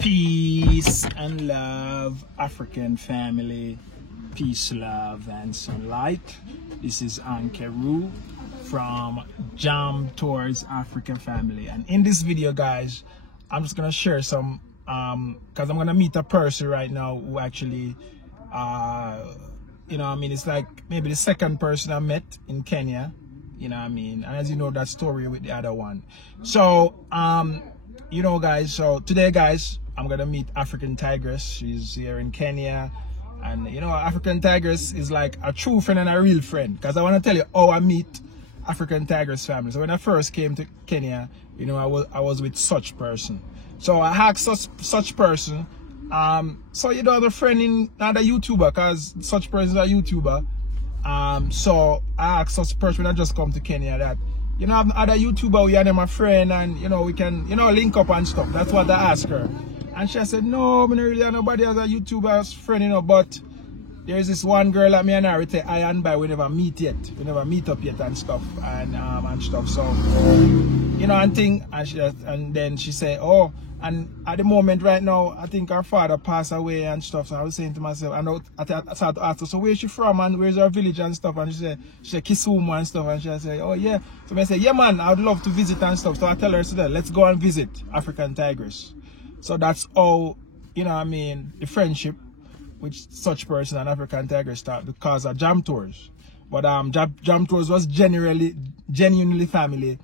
Peace and love, African family. Peace, love, and sunlight. This is Ankeru from Jam Tours Africa family. And in this video, guys, I'm just gonna share some because I'm gonna meet a person right now who actually it's like maybe the second person I met in Kenya, and as you know, that story with the other one. So guys, so today, guys, I'm gonna meet African Tigress. She's here in Kenya, and African Tigress is like a true friend and a real friend, because I want to tell you how I meet African Tigress family. So when I first came to Kenya, I was with such person. So I asked such person, so you don't have a friend in another YouTuber, because such person is a YouTuber. So I asked such person when I just come to Kenya that, have other YouTuber we are them a friend, and we can link up and stuff. That's what I asked her. And she said, no, I don't really have nobody as a YouTuber friend, but there's this one girl that me and her say I and by we never meet yet. We never meet up yet and stuff and stuff. So and then she said, oh, and at the moment right now, I think her father passed away and stuff. So I was saying to myself, I started to ask her, so where's she from and where's her village and stuff? And she said Kisumu and stuff. And she said, oh yeah. So I said, yeah man, I would love to visit and stuff. So I tell her today, let's go and visit African Tigress. So that's how, the friendship with such person and African Tigress start because of Jam Tours. But Jam Tours was genuinely family.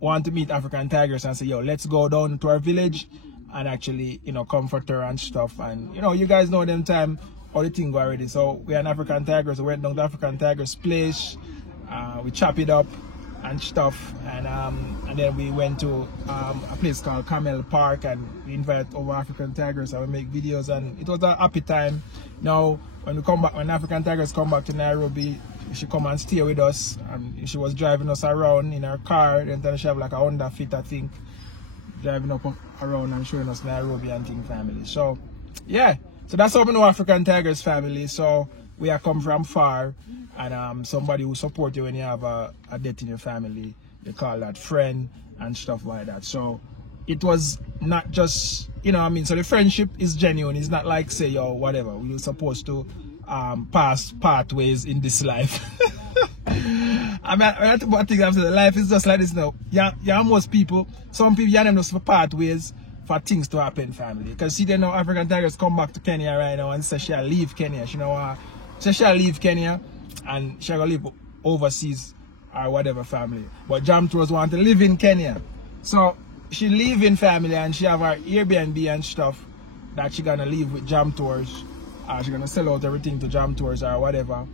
Want to meet African Tigress and say, yo, let's go down to our village and actually, comfort her and stuff. And you guys know them time all the thing go already. So we an African Tigress, we went down to African Tigress place, we chop it up and stuff, and then we went to a place called Camel Park, and we invite over African Tigress and we make videos, and it was a happy time. Now when African Tigress come back to Nairobi, she come and stay with us, and she was driving us around in her car, and then she have like a Honda Fit, I think, driving up around and showing us Nairobi and thing family. So yeah, so that's how we know African Tigress family. So we are come from far, and somebody who support you when you have a death in your family, they call that friend and stuff like that. So it was not just, so the friendship is genuine. It's not like say, yo, whatever, we were supposed to pass pathways in this life. I mean, I think about things after life is just like this now. Yeah, most people, some people, them just for pathways for things to happen, family. Because see, they know African Tigress come back to Kenya right now and say she'll leave Kenya. She'll leave Kenya and she'll live overseas or whatever, family. But Jam Tours want to live in Kenya. So she leave in family and she have her Airbnb and stuff that she gonna leave with Jam Tours. She's gonna sell out everything to Jam Tours or whatever,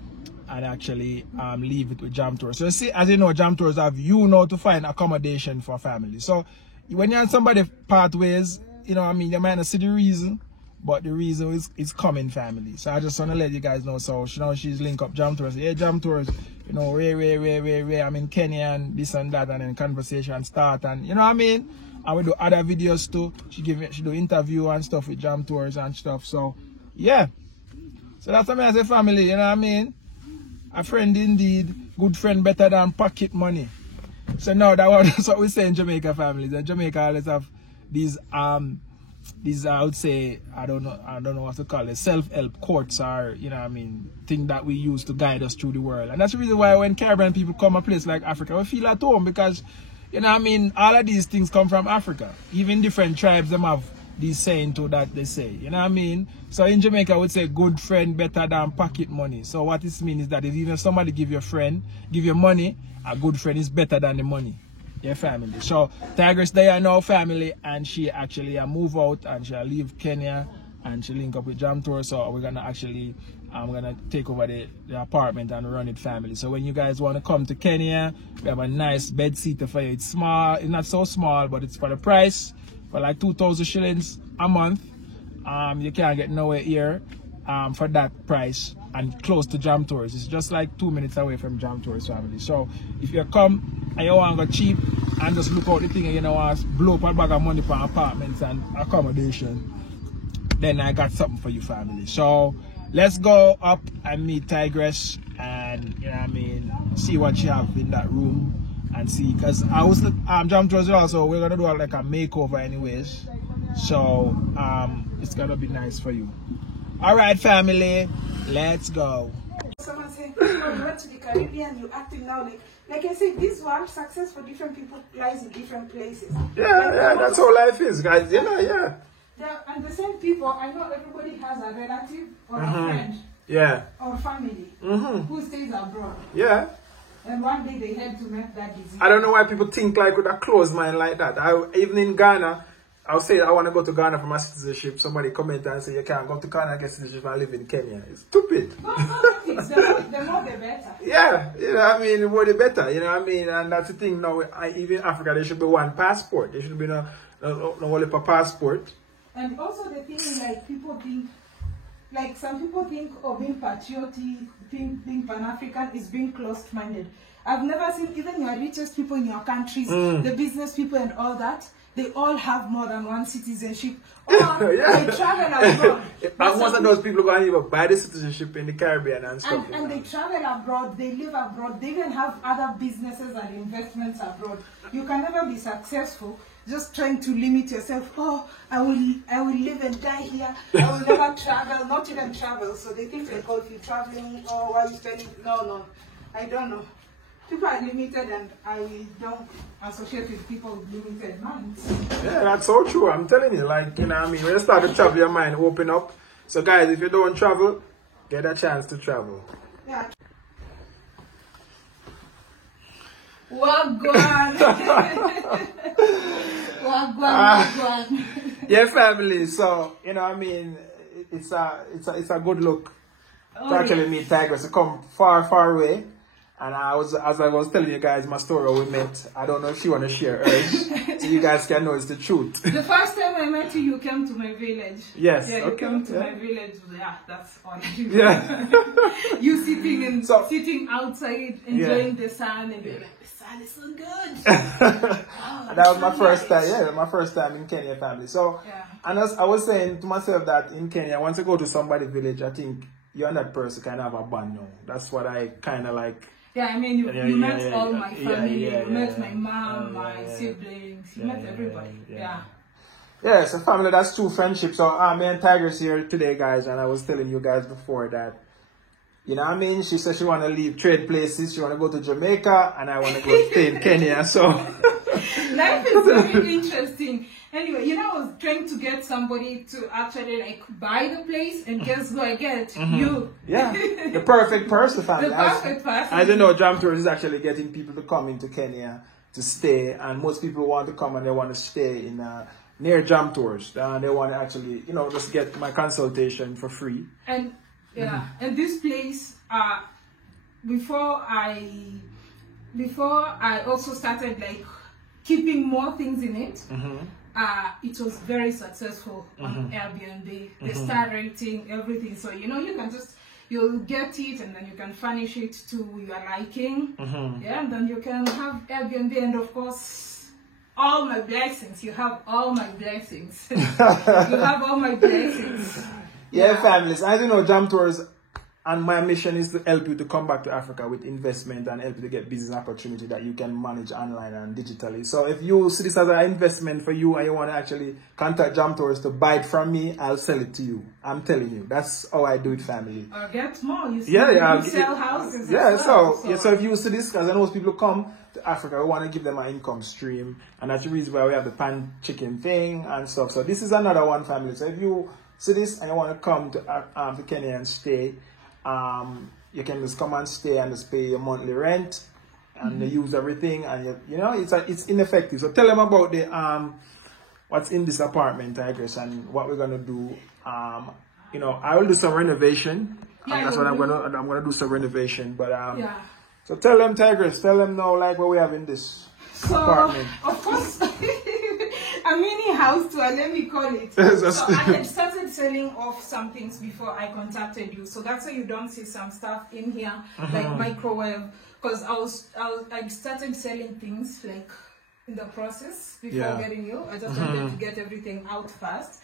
and actually leave it with Jam Tours. So you see, as you know, Jam Tours have to find accommodation for family. So when you have somebody pathways, you might not see the reason, but the reason is coming, family. So I just want to let you guys know. So she's link up Jam Tours. Yeah, Jam Tours, where I'm in Kenya and this and that, and then conversation start, and I will do other videos too. She do interview and stuff with Jam Tours and stuff. So yeah. So that's what I say, family, a friend indeed, good friend better than pocket money. So now that's what we say in Jamaica, families. In Jamaica always have these I would say, I don't know what to call it, self-help quotes, or thing that we use to guide us through the world. And that's the reason why when Caribbean people come a place like Africa, we feel at home, because all of these things come from Africa. Even different tribes them have these saying too that they say, So in Jamaica, I would say good friend better than pocket money. So what this means is that if even somebody give you money, a good friend is better than the money. Your family. So Tigress, they are now family, and she actually move out and she'll leave Kenya and she link up with Jam Tour. So we're gonna actually I'm gonna take over the apartment and run it, family. So when you guys want to come to Kenya, we have a nice bed seater for you. It's small, it's not so small, but it's for the price. For like 2,000 shillings a month, you can't get nowhere here for that price, and close to Jam Tours. It's just like 2 minutes away from Jam Tours, family. So if you come and you want to go cheap and just look out the thing and you want to blow up a bag of money for apartments and accommodation, then I got something for you, family. So let's go up and meet Tigress and see what she have in that room and see, because I was Jam Tours also, we're gonna do like a makeover anyways, so it's gonna be nice for you. All right, family, let's go. Someone saying, oh, you went to the Caribbean, you're acting now like I said, this world success for different people lies in different places. Yeah, that's how life is, guys. Yeah. And the same people, I know everybody has a relative or a friend. Yeah. Or family who stays abroad. Yeah. And one day they had to make that decision. I don't know why people think like with a closed mind like that. Even in Ghana, I'll say I want to go to Ghana for my citizenship. Somebody comment and say you can't go to Ghana and get citizenship and live in Kenya. It's stupid. No, the more the better. Yeah, you know what I mean? The more the better, you know what I mean? And that's the thing now, even Africa, there should be one passport. There should be no only per passport. And also the thing is, like, people think, like some people think of being patriotic, being Pan-African is being closed-minded. I've never seen even your richest people in your countries, the business people and all that, they all have more than one citizenship. Or they travel abroad. And most of those people go and even buy the citizenship in the Caribbean and stuff. And they travel abroad, they live abroad, they even have other businesses and investments abroad. You can never be successful just trying to limit yourself. Oh, I will live and die here. I will never travel, not even travel. So they think like, oh, if you're traveling, oh, why are you spending? No, I don't know. People are limited, and I don't associate with people with limited minds. Yeah, that's so true. I'm telling you, like, you know what I mean? When you start to travel, your mind open up. So guys, if you don't travel, get a chance to travel. Yeah. Wagwan. Wagwan. Yeah, family. So, you know what I mean? It's a good look to actually meet Tigress. To come far away. And as I was telling you guys my story we met, I don't know if she want to share hers, so you guys can know it's the truth. The first time I met you, you came to my village. Yes. Yeah, you came to my village. Yeah, that's all. Yeah. You sitting outside, enjoying the sun, and you're like, the sun is so good. And that was my first time. Yeah, my first time in Kenya, family. So, and as I was saying to myself that in Kenya, once I go to somebody's village, I think you and that person kind of have a bond now. That's what I kind of like. Yeah, I mean, you met all my family, you met my mom, my siblings, you met everybody. Yeah, it's a family, that's true friendship. So, me and Tigress here today, guys, and I was telling you guys before that, you know what I mean? She said she want to leave trade places, she want to go to Jamaica, and I want to go stay in Kenya, so. Life is very interesting. Anyway, you know, I was trying to get somebody to actually like buy the place, and guess who I get? You. Yeah, the perfect person, family. The perfect person. I don't know, Jam Tours is actually getting people to come into Kenya to stay, and most people want to come and they want to stay in near Jam Tours. They want to actually, you know, just get my consultation for free. And and this place, before I also started like keeping more things in it. It was very successful on Airbnb. The star rating, everything. So, you know, you'll get it and then you can furnish it to your liking. Yeah, and then you can have Airbnb, and of course, all my blessings. You have all my blessings. You have all my blessings. Yeah, families. As you know, Jam Tours, and my mission is to help you to come back to Africa with investment and help you to get business opportunity that you can manage online and digitally. So if you see this as an investment for you and you want to actually contact Jam Tours to buy it from me, I'll sell it to you. I'm telling you. That's how I do it, family. Or get more. You sell houses. Yeah, so if you see this, because I know most people come to Africa, we want to give them an income stream. And that's the reason why we have the pan chicken thing and stuff. So this is another one, family. So if you see this and you want to come to Kenya and stay, you can just come and stay and just pay your monthly rent and they use everything, and you know it's ineffective. So tell them about the what's in this apartment, Tigress, and what we're gonna do. You know, I will do some renovation. That's what I'm gonna do some renovation. But so tell them, Tigress, tell them now like what we have in this apartment. Of course. A mini house tour, let me call it. So I had started selling off some things before I contacted you. So that's why you don't see some stuff in here, like microwave. Because I started selling things like in the process before getting you. I just wanted to get everything out fast.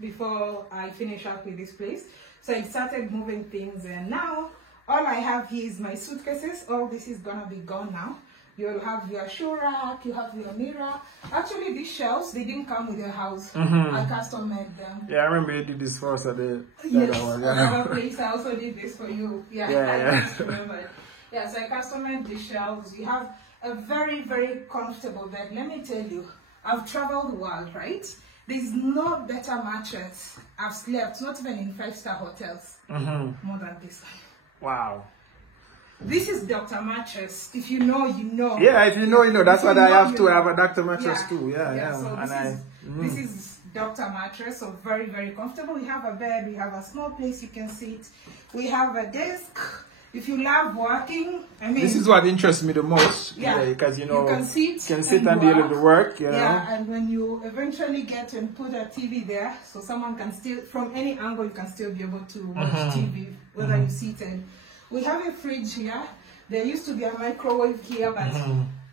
Before I finish up with this place. So I started moving things, and now all I have here is my suitcases. All this is gonna be gone now. You'll have your shoe rack, you have your mirror. Actually, these shelves, they didn't come with the house. I custom made them. Yeah, I remember you did this for us at the Yes, one. another place I also did this for you. Yeah, I just remembered. Yeah, so I custom made the shelves. You have a very, very comfortable bed. Let me tell you, I've traveled the world, right? There's no better mattress I've slept, not even in 5-star hotels, more than this. Wow. This is Dr. Mattress. If you know, you know. Yeah, if you know, you know. That's what I have too. I have a Dr. Yeah. Mattress too. Yeah. So And this is Dr. Mattress, so very, very comfortable. We have a bed, we have a small place you can sit. We have a desk. If you love working, I mean, this is what interests me the most. Yeah, because you know, you can sit and deal with the work. You know? Yeah, and when you eventually get and put a TV there, so someone can still, from any angle, you can still be able to watch TV, whether you're seated. We have a fridge here. There used to be a microwave here, but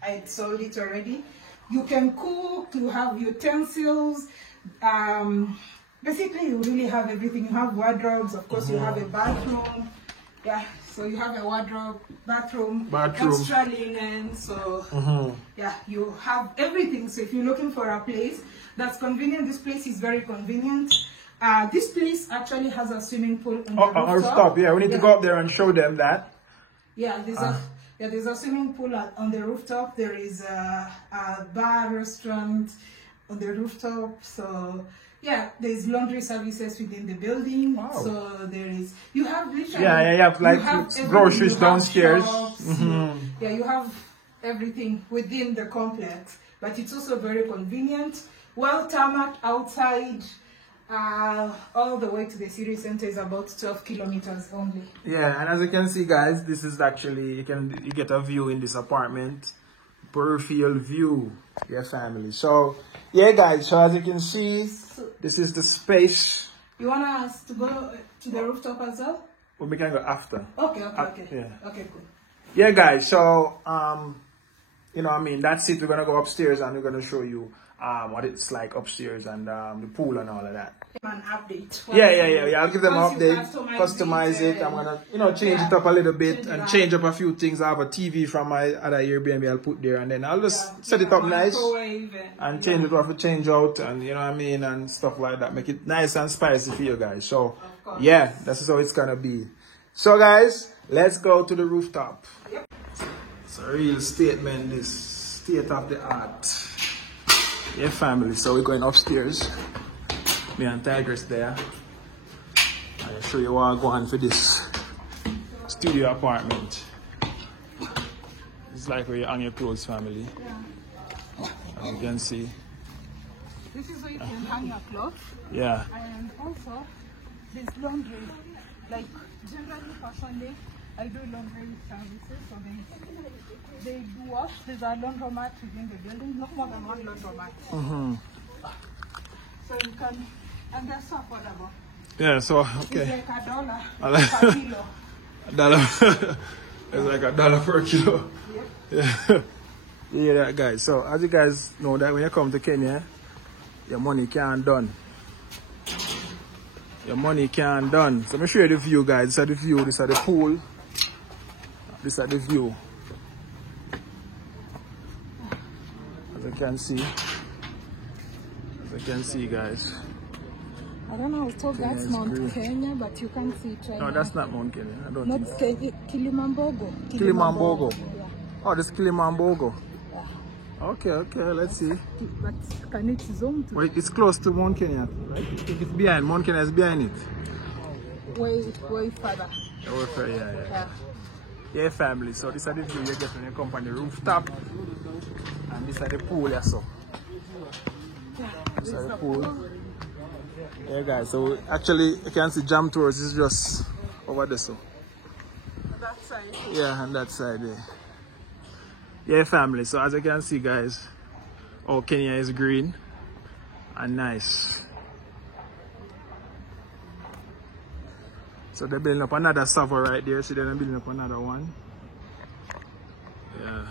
I sold it already. You can cook, you have utensils. Basically, you really have everything. You have wardrobes, of course, you have a bathroom. Yeah, so you have a wardrobe, bathroom. Extra linen. So, yeah, you have everything. So if you're looking for a place that's convenient, this place is very convenient. This place actually has a swimming pool on the rooftop. Yeah, we need to go up there and show them that. Yeah, there's a swimming pool on the rooftop. There is a bar, restaurant on the rooftop. So yeah, there's laundry services within the building. Wow. So there is, you have literally, you have like groceries downstairs. Yeah, you have everything within the complex, but it's also very convenient. Well tarmac outside. All the way to the city center is about 12 kilometers only. Yeah, and as you can see, guys, this is actually, you get a view in this apartment. Peripheral view, your family. So, yeah, guys, so as you can see, this is the space. You want us to go to the rooftop as well? Well, we can go after. Okay. Yeah. Okay, cool. Yeah, guys, so, you know what I mean, that's it. We're going to go upstairs and we're going to show you what it's like upstairs and the pool and all of that. An update. Yeah. I'll give them an update, customize it. I'm gonna, you know, change it up a little bit and change up a few things. I have a TV from my other Airbnb I'll put there, and then I'll just set it up nice and change it off, change out, and you know what I mean, and stuff like that. Make it nice and spicy for you guys. So yeah, that's how it's gonna be. So guys, let's go to the rooftop. Yep. It's a real statement. This state of the art. Yeah, family. So we're going upstairs. Me and Tigress there. I'll show you what I'm going for this studio apartment. It's like where you hang your clothes, family. Yeah. As you can see. This is where you can hang your clothes. Yeah. And also, there's laundry. Like, generally for Sunday, I do laundry services. So they do wash. There's a laundromat within the building. Not more than one laundromat. So you can, and they're so affordable. Yeah, so, okay. It's like $1 per kilo. $1. It's like $1 per kilo. Yep. Yeah, that guys. So, as you guys know that when you come to Kenya, your money can't done. Your money can't done. So, let me show you the view, guys. This is the view. This is the pool. This is the view. As you can see. As you can see, guys. I don't know, I was told that's Mount Kenya, but you can't see it right now. No, that's not Mount Kenya. I don't think so. Kilimambogo. Kilimambogo. Yeah. Oh, this is Kilimambogo. Yeah. Okay, let's see. But can it zoom to? Well, it's close to Mount Kenya, right? I think it's behind. Mount Kenya is behind it. Way further. Way further, yeah. Yeah, family. So this is the view you get when you come on the rooftop. And this is the pool, yeah, so. This is the pool. Yeah, guys, so actually you can see Jam Tours is just over there, so. That side. Yeah, on that side there. Yeah, family, so as you can see, guys, Kenya is green and nice. So they're building up another server right there, so they're building up another one. Yeah.